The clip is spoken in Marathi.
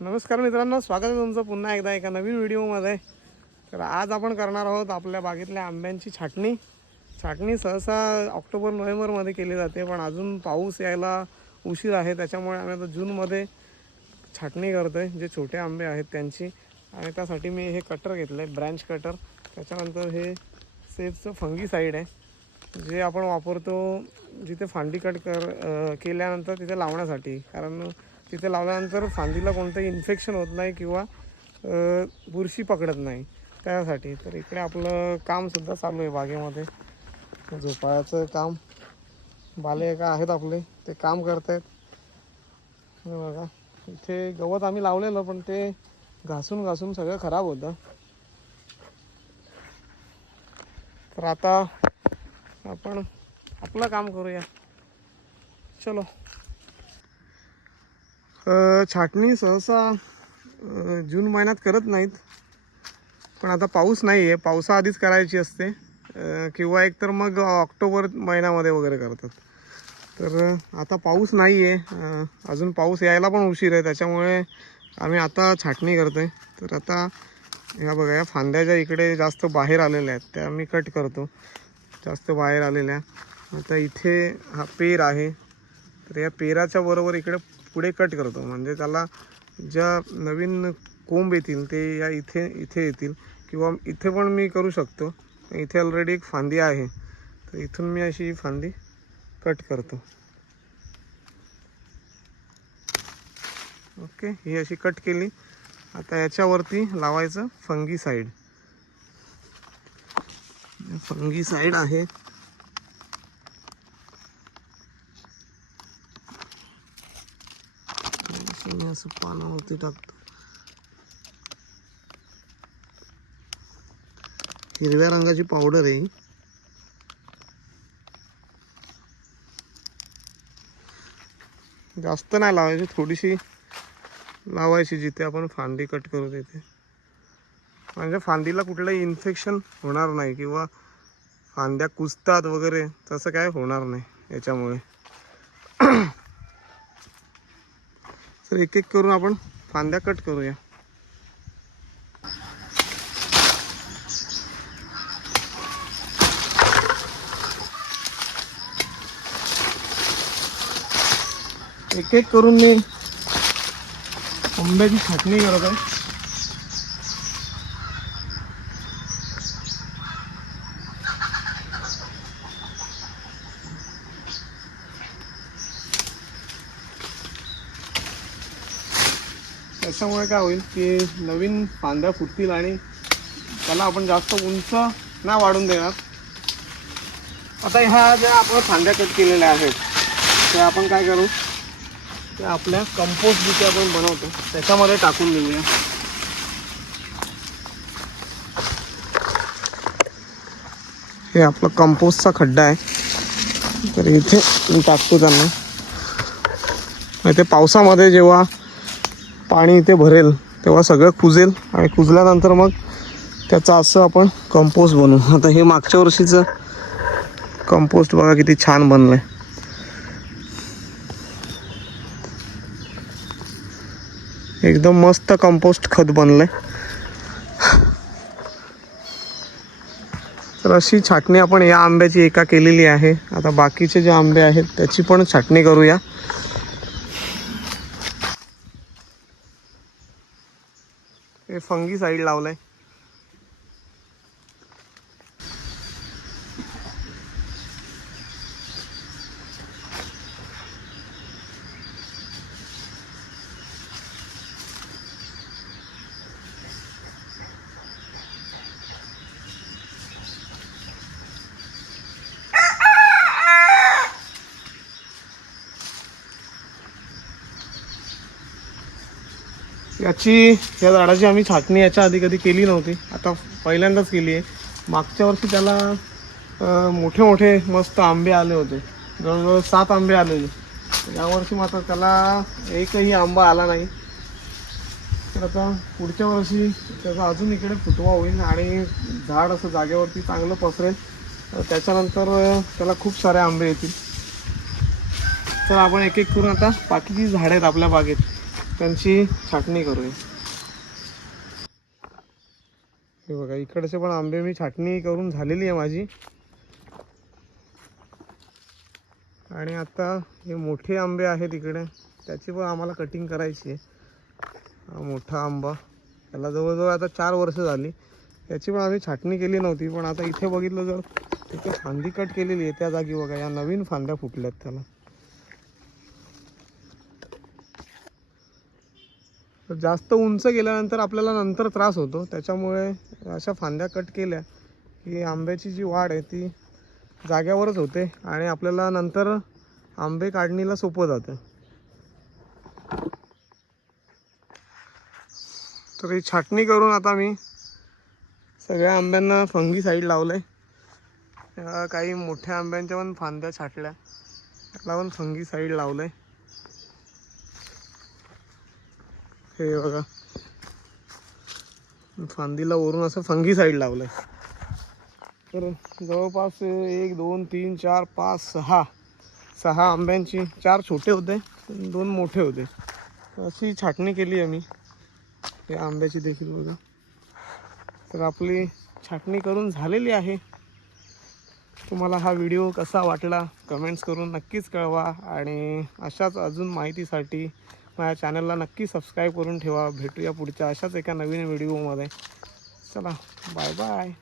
नमस्कार मित्रांनो, स्वागत आहे तुमचं पुन्हा एकदा एका नवीन व्हिडिओमध्ये। तर आज आपण करणार आहोत आपल्या बागेतल्या आंब्यांची छाटणी। छाटणी सहसा ऑक्टोबर नोव्हेंबरमध्ये केली जाते, पण अजून पाऊस यायला उशीर आहे, त्याच्यामुळे आम्ही आता जूनमध्ये छाटणी करतोय जे छोटे आंबे आहेत त्यांची। आणि त्यासाठी मी हे कटर घेतलं आहे, ब्रँच कटर। त्याच्यानंतर हे सेफचं फंगीसाईड आहे जे आपण वापरतो जिथे फांदी कट केल्यानंतर तिथे लावण्यासाठी, कारण तिथे लावल्यानंतर फांदीला कोणतंही इन्फेक्शन होत नाही किंवा बुरशी पकडत नाही त्यासाठी। तर इकडे आपलं कामसुद्धा चालू आहे बागेमध्ये, झोपाळ्याचं काम। बाले का आहेत आपले, ते काम करत आहेत। बघा इथे गवत आम्ही लावलेलं, पण ते घासून घासून सगळं खराब होतं। तर आता आपण आपलं काम करूया, चलो। छाटणी सहसा जून महिन्यात करत नाहीत, पण आता पाऊस नाही आहे, पावसाआधीच करायची असते, किंवा एकतर मग ऑक्टोबर महिन्यामध्ये वगैरे करतात। तर आता पाऊस नाही आहे, अजून पाऊस यायला पण उशीर आहे, त्याच्यामुळे आम्ही आता छाटणी करतो आहे। तर आता ह्या बघा, या फांद्याच्या इकडे जास्त बाहेर आलेल्या आहेत त्या मी कट करतो, जास्त बाहेर आलेल्या। आता इथे हा पेर आहे, तर या पेराच्या बरोबर इकडे पुढे कट करतो, म्हणजे त्याला ज्या नवीन कोंब येतील ते या इथे येतील, किंवा इथे पण मी करू शकतो। इथे ऑलरेडी एक फांदी आहे, तर इथून मी अशी फांदी कट करतो। ओके, ही अशी कट केली। आता याच्यावरती लावायचं फंगीसाईड। फंगीसाईड आहे, असं पानावरती टाकतो। हिरव्या रंगाची पावडर आहे, जास्त नाही लावायची, थोडीशी लावायची जिथे आपण फांदी कट करू तिथे, म्हणजे फांदीला कुठलंही इन्फेक्शन होणार नाही किंवा फांद्या कुजतात वगैरे, तसं काय होणार नाही याच्यामुळे। तर एक एक करून आपण फांद्या कट करूया। एक एक करून मी आंब्याची छाटणी करत आहे। त्याच्यामुळे काय होईल की नवीन फांद्या फुटतील आणि त्याला आपण जास्त उंच नाही वाढून देणार। आता ह्या ज्या आपण फांद्या कट केलेल्या आहेत ते आपण काय करू, ते आपल्या कंपोस्ट जिथे आपण बनवतो त्याच्यामध्ये टाकून देऊया। हे आपला कंपोस्टचा खड्डा आहे, तर इथे मी टाकतो त्यांना। इथे पावसामध्ये जेव्हा पाणी इथे भरेल तेव्हा सगळं कुजेल, आणि कुजल्यानंतर मग त्याचं असं आपण कंपोस्ट बनवू। आता हे मागच्या वर्षीचं कंपोस्ट बघा किती छान बनलंय, एकदम मस्त कंपोस्ट खत बनलंय। तर अशी छाटणी आपण या आंब्याची एका केलेली आहे। आता बाकीचे जे आंबे आहेत त्याची पण छाटणी करूया। हे फंगीसाईड लावलंय। या झाडाची आम्ही छाटणी याच्या आधी कधी केली नव्हती, आता पहिल्यांदाच केली आहे। मागच्या वर्षी त्याला मोठे मोठे मस्त आंबे आले होते, जवळजवळ 7 आंबे आले होते। यावर्षी मात्र त्याला एकही आंबा आला नाही। तर आता पुढच्या वर्षी त्याचा अजून इकडे फुटवा होईल आणि झाड असं जागेवरती चांगलं पसरेल, त्याच्यानंतर त्याला खूप सारे आंबे येतील। तर आपण एक एक करून आता बाकीची झाडं आहेत आपल्या बागेत त्यांची छाटणी करूया. हे बघा इकडचे पण आंबे मी छाटणी करून झालेली आहे माझी. आणि आता हे मोठे आंबे आहेत इकडे, त्याची पण आम्हाला कटिंग करायची आहे. हा मोठा आंबा, त्याला जवळजवळ आता 4 वर्ष झाली. त्याची पण आम्ही छाटणी केली नव्हती, पण आता इथे बघितलं जर तिथे फांदी कट केलेली आहे त्या जागी बघा या नवीन फांद्या फुटल्यात त्याला. तर जास्त उंच गेल्यानंतर आपल्याला नंतर त्रास होतो, त्याच्यामुळे अशा फांद्या कट केल्या की आंब्याची जी वाढ आहे ती जाग्यावरच होते आणि आपल्याला नंतर आंबे काढणीला सोपं जातं. तर ही छाटणी करून आता मी सगळ्या आंब्यांना फंगीसाईड लावलंय. काही मोठ्या आंब्यांच्या पण फांद्या छाटल्या, त्याला पण फंगीसाईड लावलंय. हे बघा फांदीला वरून असं फंगीसाईड लावलंय. तर जवळपास 1 2 3 4 5 6 आंब्यांची, 4 छोटे होते 2 मोठे होते, अशी छाटणी केली आहे मी या आंब्याची देखील बघा. तर आपली छाटणी करून झालेली आहे. तुम्हाला हा व्हिडिओ कसा वाटला कमेंट्स करून नक्कीच कळवा. आणि अशाच अजून माहितीसाठी माझ्या चॅनलला नक्की सबस्क्राईब करून ठेवा. भेटूया पुढच्या अशाच एका नवीन व्हिडिओमध्ये. चला बाय बाय.